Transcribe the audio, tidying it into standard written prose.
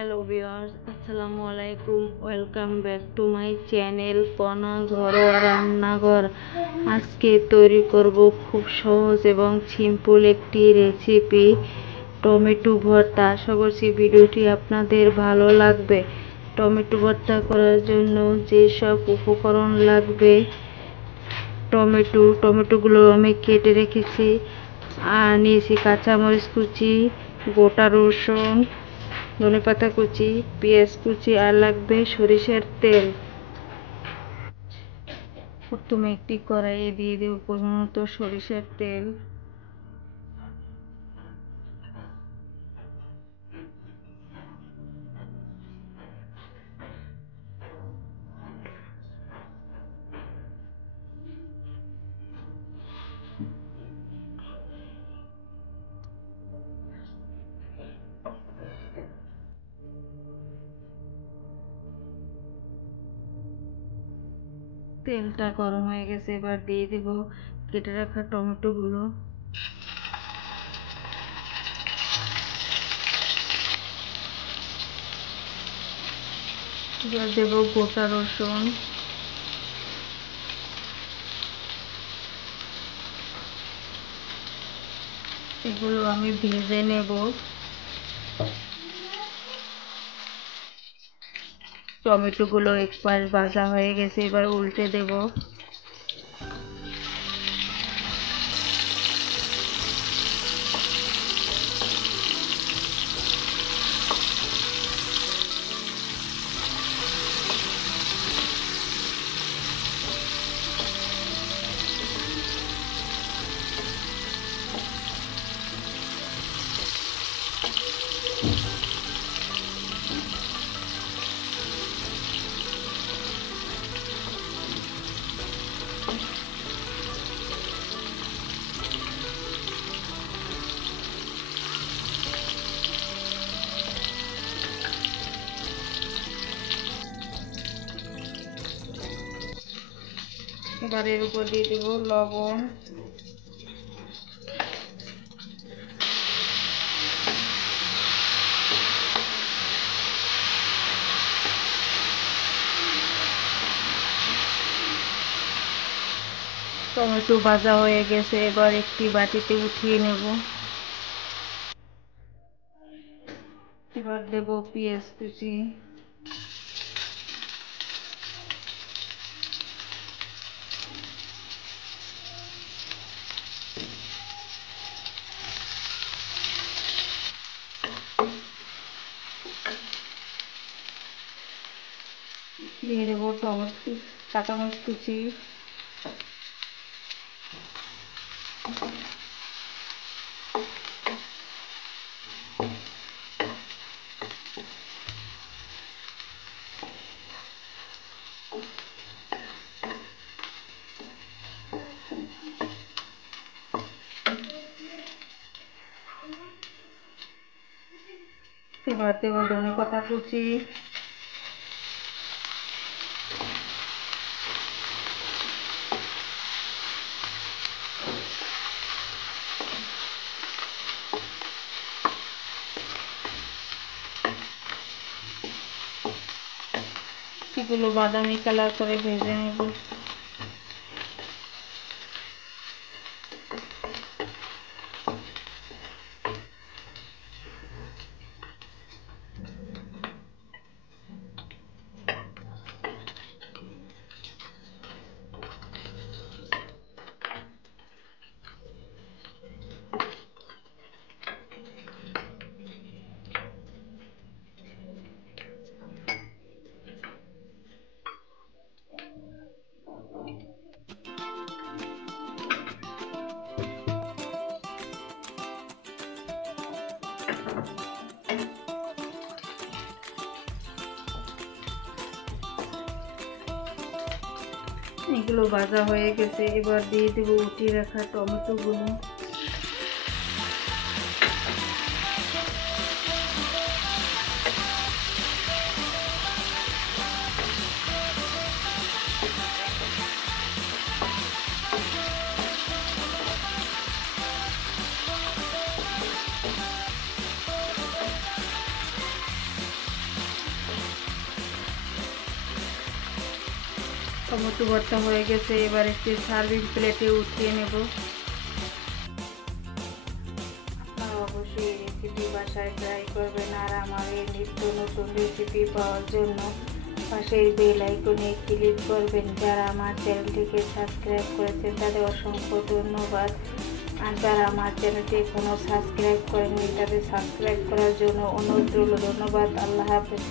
Hello viewers, আসসালামু আলাইকুম। Welcome back to my channel কণা ঘরোয়া রান্নাঘর। আজকে তৈরি করব খুব সহজ এবং সিম্পল একটি রেসিপি, টমেটো ভর্তা। আশা করছি ভিডিওটি আপনাদের ভালো লাগবে। টমেটো ভর্তা করার জন্য যেসব উপকরণ লাগবে, টমেটোগুলো আমি কেটে রেখেছি। আর নিয়েছি কাঁচামরিচ কুচি, গোটা রসুন, ধনেপাতা কুচি, পেঁয়াজ কুচি, আর লাগবে সরিষার তেল। প্রথমে একটি কড়াইয়ে দিয়ে দেব পরিমাণ মতো সরিষার তেল। তেলটা গরম হয়ে গেছে, এবার দিয়ে দেব কেটে রাখা টমেটোগুলো। এবার দেব গোটা রসুন, এগুলো আমি ভেজে নেব। টমেটোগুলো এক পাশ ভাজা হয়ে গেছে, এবার উল্টে দেব। এবার এর উপর দিয়ে দেব লবণ, টমেটো ভাজা হয়ে গেছে, এবার একটি বাটিতে উঠিয়ে নেব। এবার দেব পেঁয়াজ কুচি, দিয়ে দেবো কাঁচামরিচ কুচি, এবার দেব ধনেপাতা কুচি, এগুলো বাদামি কালার করে ভেজে নেব। এগুলো ভাজা হয়ে গেছে, এবার দিয়ে দেবো উঠিয়ে রাখা টমেটোগুলো। টমেটো ভর্তা হয়ে গেছে, এবার একটি সার্ভিং প্লেটে উঠিয়ে নেব। আপনারা অবশ্যই এই রেসিপি বাসায় ট্রাই করবেন। আর আমার এই নিত্য নতুন রেসিপি পাওয়ার জন্য পাশের বেল আইকনে ক্লিক করবেন। যারা আমার চ্যানেলটিকে সাবস্ক্রাইব করেছেন তাদের অসংখ্য ধন্যবাদ। আর যারা আমার চ্যানেলটি এখনও সাবস্ক্রাইব করেননি তাদের সাবস্ক্রাইব করার জন্য অনুরোধ রইল। ধন্যবাদ। আল্লাহ হাফেজ।